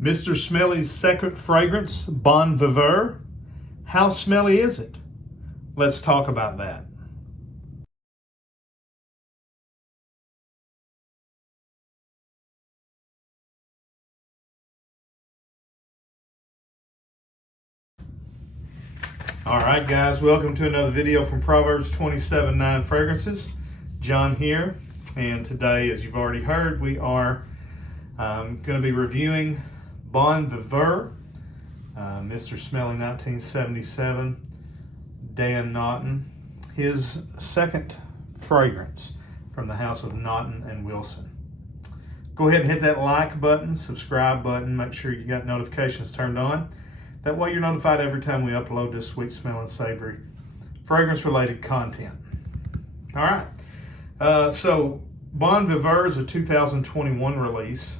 Mr. Smelly's second fragrance, Bon Viveur. How smelly is it? Let's talk about that. All right, guys, welcome to another video from Proverbs 27:9 Fragrances. John here, and today, as you've already heard, we are going to be reviewing Bon Viveur, Mr. Smelly 1977, Dan Naughton, his second fragrance from the house of Naughton and Wilson. Go ahead and hit that like button, subscribe button, make sure you got notifications turned on. That way you're notified every time we upload this sweet smelling, savory, fragrance related content. All right, so Bon Viveur is a 2021 release.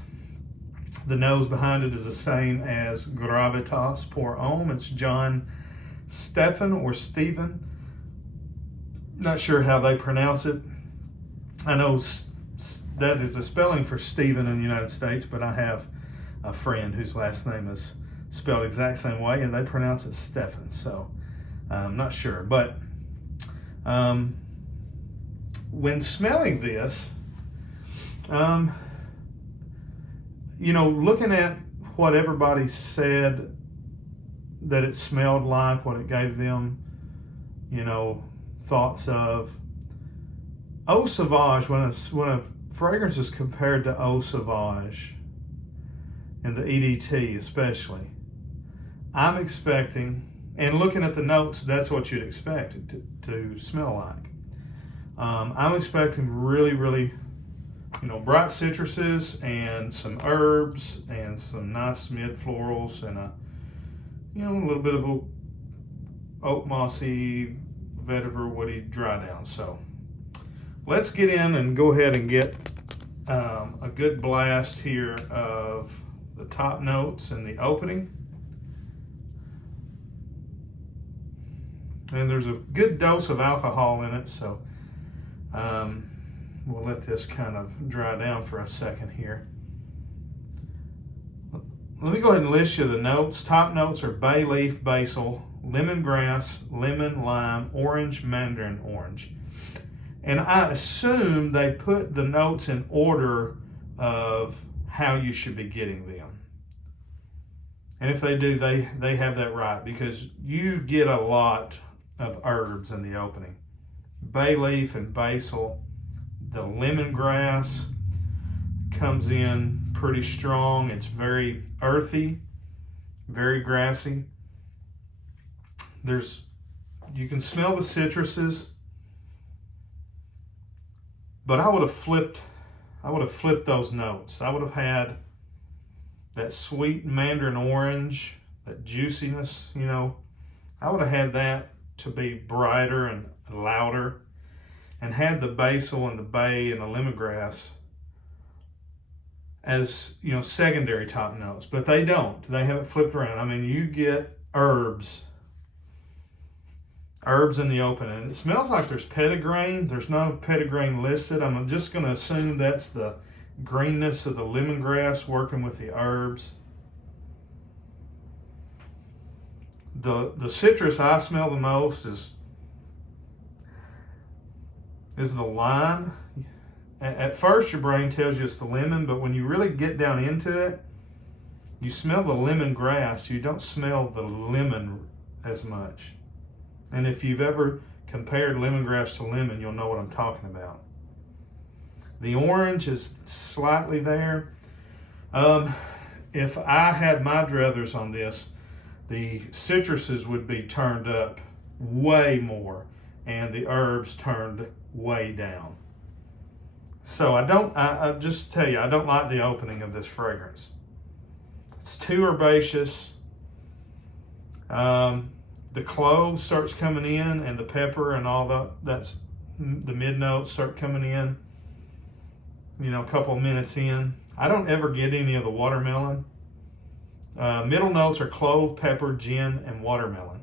The nose behind it is the same as Gravitas Pour Homme. It's John Stephen or Stephen. Not sure how they pronounce it. I know that is a spelling for Stephen in the United States, but I have a friend whose last name is spelled exact same way, and they pronounce it Stephen. So I'm not sure. But when smelling this, looking at what everybody said that it smelled like, what it gave them, thoughts of. Eau Sauvage, when a fragrance is compared to Eau Sauvage, and the EDT especially, I'm expecting, and looking at the notes, that's what you'd expect it to smell like. I'm expecting really, really, bright citruses and some herbs and some nice mid florals and a little bit of a oak mossy, vetiver, woody dry down. So let's get in and go ahead and get a good blast here of the top notes and the opening. And there's a good dose of alcohol in it, so we'll let this kind of dry down for a second here. Let me go ahead and list you the notes. Top notes are bay leaf, basil, lemongrass, lemon, lime, orange, mandarin orange. And I assume they put the notes in order of how you should be getting them. And if they do, they have that right, because you get a lot of herbs in the opening. Bay leaf and basil. The lemongrass comes in pretty strong. It's very earthy, very grassy. You can smell the citruses, but I would have flipped those notes. I would have had that sweet mandarin orange, that juiciness, I would have had that to be brighter and louder, and had the basil and the bay and the lemongrass as, secondary top notes. But they don't. They have it flipped around. I mean, you get herbs in the open, and it smells like there's petitgrain. There's no petitgrain listed. I'm just going to assume that's the greenness of the lemongrass working with the herbs. The citrus I smell the most is the lime. At first your brain tells you it's the lemon, but when you really get down into it, you smell the lemongrass. You don't smell the lemon as much. And if you've ever compared lemongrass to lemon, you'll know what I'm talking about. The orange is slightly there. If I had my druthers on this, the citruses would be turned up way more and the herbs turned way down. So I just tell you, I don't like the opening of this fragrance. It's too herbaceous. The clove starts coming in, and the pepper and all that's the mid notes start coming in, a couple of minutes in. I don't ever get any of the watermelon. Middle notes are clove, pepper, gin, and watermelon.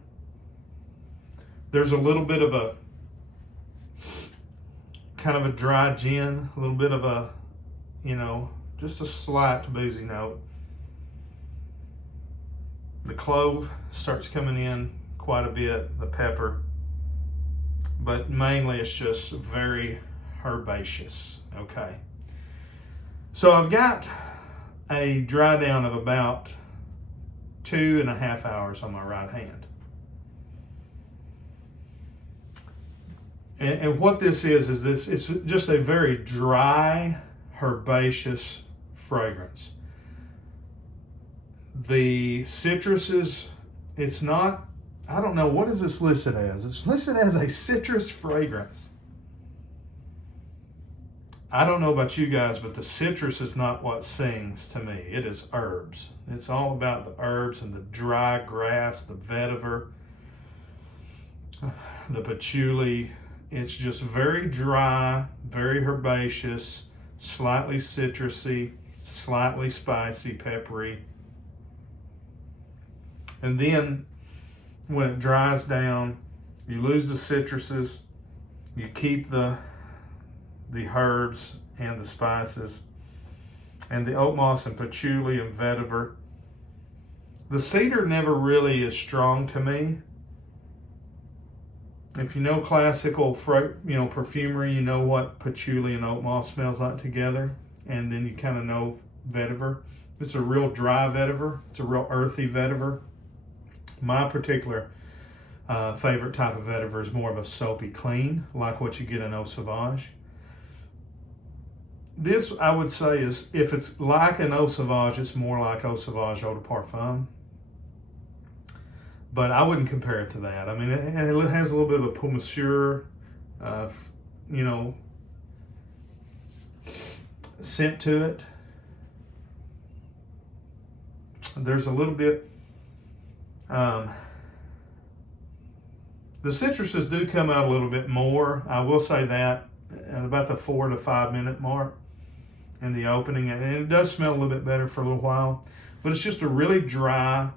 There's a little bit of a kind of a dry gin, a little bit of a, just a slight boozy note. The clove starts coming in quite a bit, the pepper, but mainly it's just very herbaceous. Okay. So I've got a dry down of about 2.5 hours on my right hand. And what this is this, it's just a very dry, herbaceous fragrance. The citruses, it's not, I don't know, what is this listed as? It's listed as a citrus fragrance. I don't know about you guys, but the citrus is not what sings to me. It is herbs. It's all about the herbs and the dry grass, the vetiver, the patchouli. It's just very dry, very herbaceous, slightly citrusy, slightly spicy, peppery. And then when it dries down, you lose the citruses, you keep the herbs and the spices, and the oak moss and patchouli and vetiver. The cedar never really is strong to me. If you know classical, perfumery, you know what patchouli and oak moss smells like together, and then you kind of know vetiver. It's a real dry vetiver. It's a real earthy vetiver. My particular favorite type of vetiver is more of a soapy clean, like what you get in Eau Sauvage. This, I would say, is, if it's like an Eau Sauvage, it's more like Eau Sauvage Eau de Parfum. But I wouldn't compare it to that. I mean, it has a little bit of a Peau Monsieur, scent to it. There's a little bit, the citruses do come out a little bit more. I will say that at about the 4 to 5 minute mark in the opening. And it does smell a little bit better for a little while. But it's just a really dry,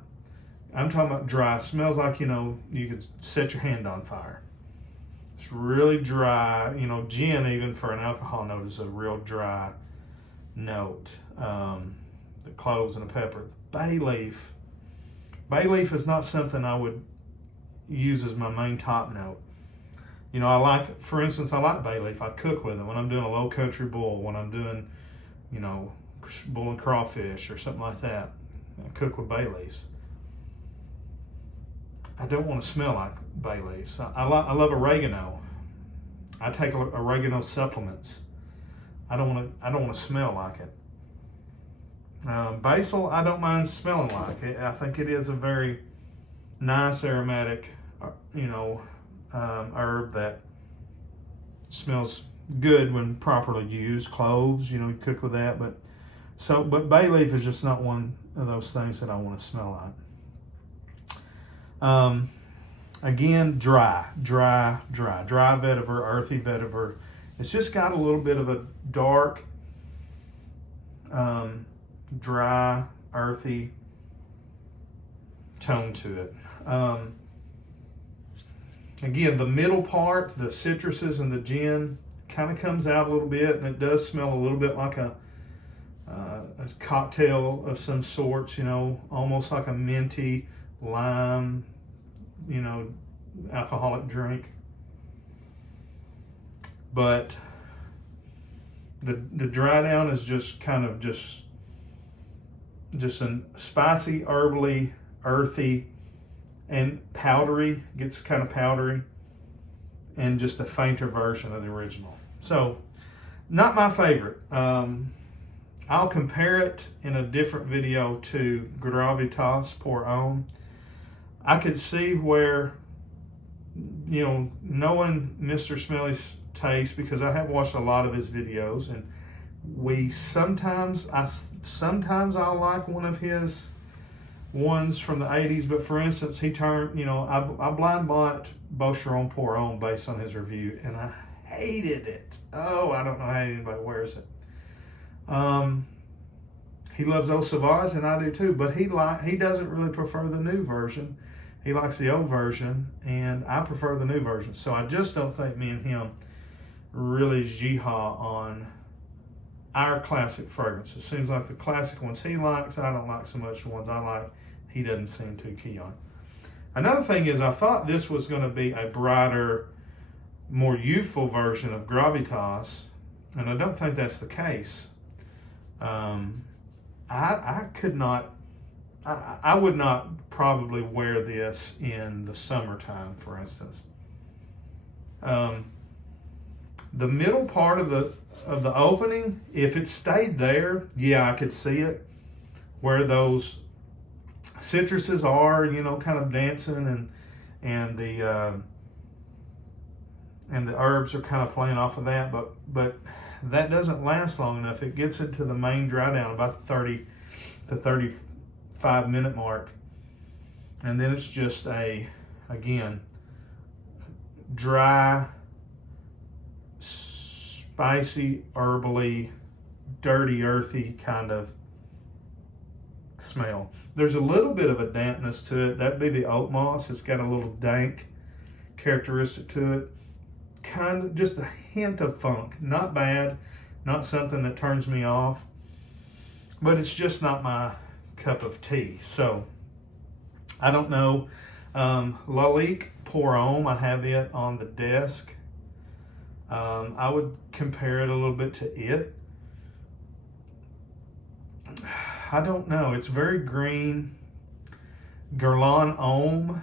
I'm talking about dry. Smells like, you could set your hand on fire. It's really dry. Gin, even for an alcohol note, is a real dry note. The cloves and the pepper. Bay leaf. Bay leaf is not something I would use as my main top note. For instance, I like bay leaf. I cook with it when I'm doing a low country boil, when I'm doing, boiling crawfish or something like that. I cook with bay leaves. I don't want to smell like bay leaves. I love oregano. I take oregano supplements. I don't want to smell like it. Basil, I don't mind smelling like it. I think it is a very nice aromatic, herb that smells good when properly used. Cloves, you cook with that, but bay leaf is just not one of those things that I want to smell like. Again, dry vetiver, earthy vetiver. It's just got a little bit of a dark, dry, earthy tone to it. Again, the middle part, the citruses and the gin, kind of comes out a little bit, and it does smell a little bit like a cocktail of some sorts, almost like a minty lime, alcoholic drink. But the dry down is just kind of just a spicy, herbally, earthy, and powdery. Gets kind of powdery, and just a fainter version of the original. So, not my favorite. I'll compare it in a different video to Gravitas Pour Homme. I could see where, knowing Mr. Smelly's taste, because I have watched a lot of his videos, and sometimes I'll like one of his ones from the 80s, but for instance, he turned, I blind bought Boucheron Pour Homme based on his review, and I hated it. Oh, I don't know how anybody wears it. He loves Eau Sauvage, and I do too, but he doesn't really prefer the new version. He likes the old version, and I prefer the new version. So I just don't think me and him really jihad on our classic fragrances. Seems like the classic ones he likes, I don't like so much the ones I like. he doesn't seem too keen on. Another thing is, I thought this was going to be a brighter, more youthful version of Gravitas, and I don't think that's the case. I could not, I would not probably wear this in the summertime, for instance. The middle part of the opening, if it stayed there, yeah, I could see it, where those citruses are, you know, kind of dancing, and the herbs are kind of playing off of that, but that doesn't last long enough. It gets into the main dry down about the 30 to 35 minute mark, and then it's just again, dry, spicy, herbally, dirty, earthy kind of smell. There's a little bit of a dampness to it. That'd be the oat moss. It's got a little dank characteristic to it. Kind of just a hint of funk. Not bad, not something that turns me off, but it's just not my cup of tea. So I don't know. Lalique Pour Homme, I have it on the desk. I would compare it a little bit to it. I don't know. It's very green. Guerlain Homme,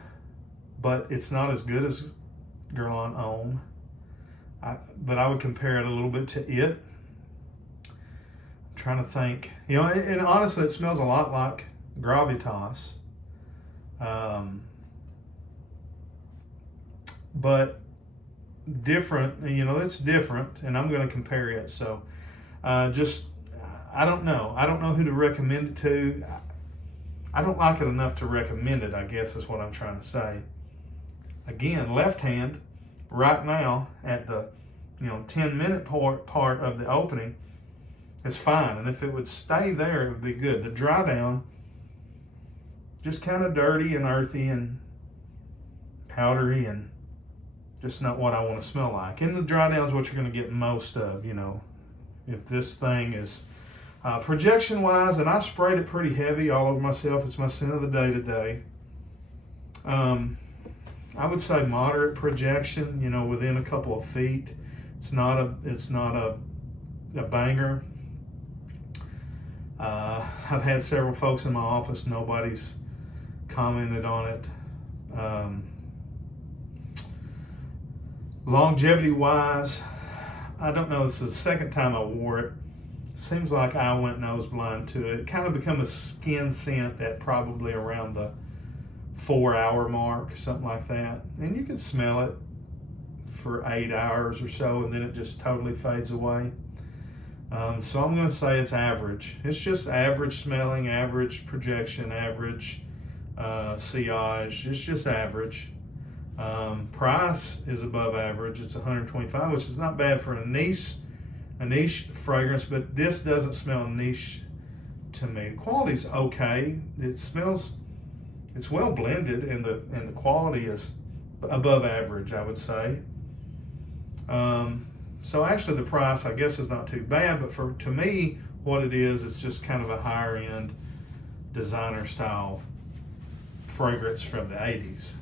but it's not as good as Guerlain Homme. But I would compare it a little bit to it. I'm trying to think. You know, and honestly, it smells a lot like Gravitas. But different, you know, it's different, and I'm going to compare it. So I don't know. I don't know who to recommend it to. I don't like it enough to recommend it, I guess is what I'm trying to say. Again, left hand, right now, at the 10-minute part of the opening, it's fine. And if it would stay there, it would be good. The dry down, just kind of dirty and earthy and powdery and just not what I want to smell like. And the dry down is what you're going to get most of, you know. If this thing is projection wise, and I sprayed it pretty heavy all over myself. It's my scent of the day today. I would say moderate projection, you know, within a couple of feet. It's not a banger. I've had several folks in my office. Nobody's commented on it. Longevity wise, I don't know. This is the second time I wore it. Seems like I went nose blind to it. It kind of become a skin scent at probably around the 4-hour mark, something like that. And you can smell it for 8 hours or so, and then it just totally fades away. So I'm going to say it's average. It's just average smelling, average projection, average sillage. It's just average. Price is above average. It's $125, which is not bad for a niche fragrance, but this doesn't smell niche to me. The quality's okay. It smells, it's well blended, and the quality is above average, I would say. So actually the price, I guess, is not too bad, but to me, what it is, it's just kind of a higher end designer style fragrance from the 80s.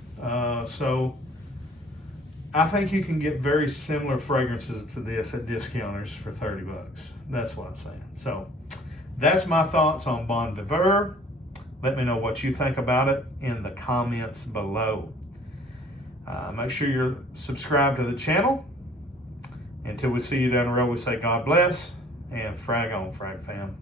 So I think you can get very similar fragrances to this at discounters for $30. That's what I'm saying. So that's my thoughts on Bon Viveur. Let me know what you think about it in the comments below. Make sure you're subscribed to the channel. Until we see you down the road, we say God bless and frag on, frag fam.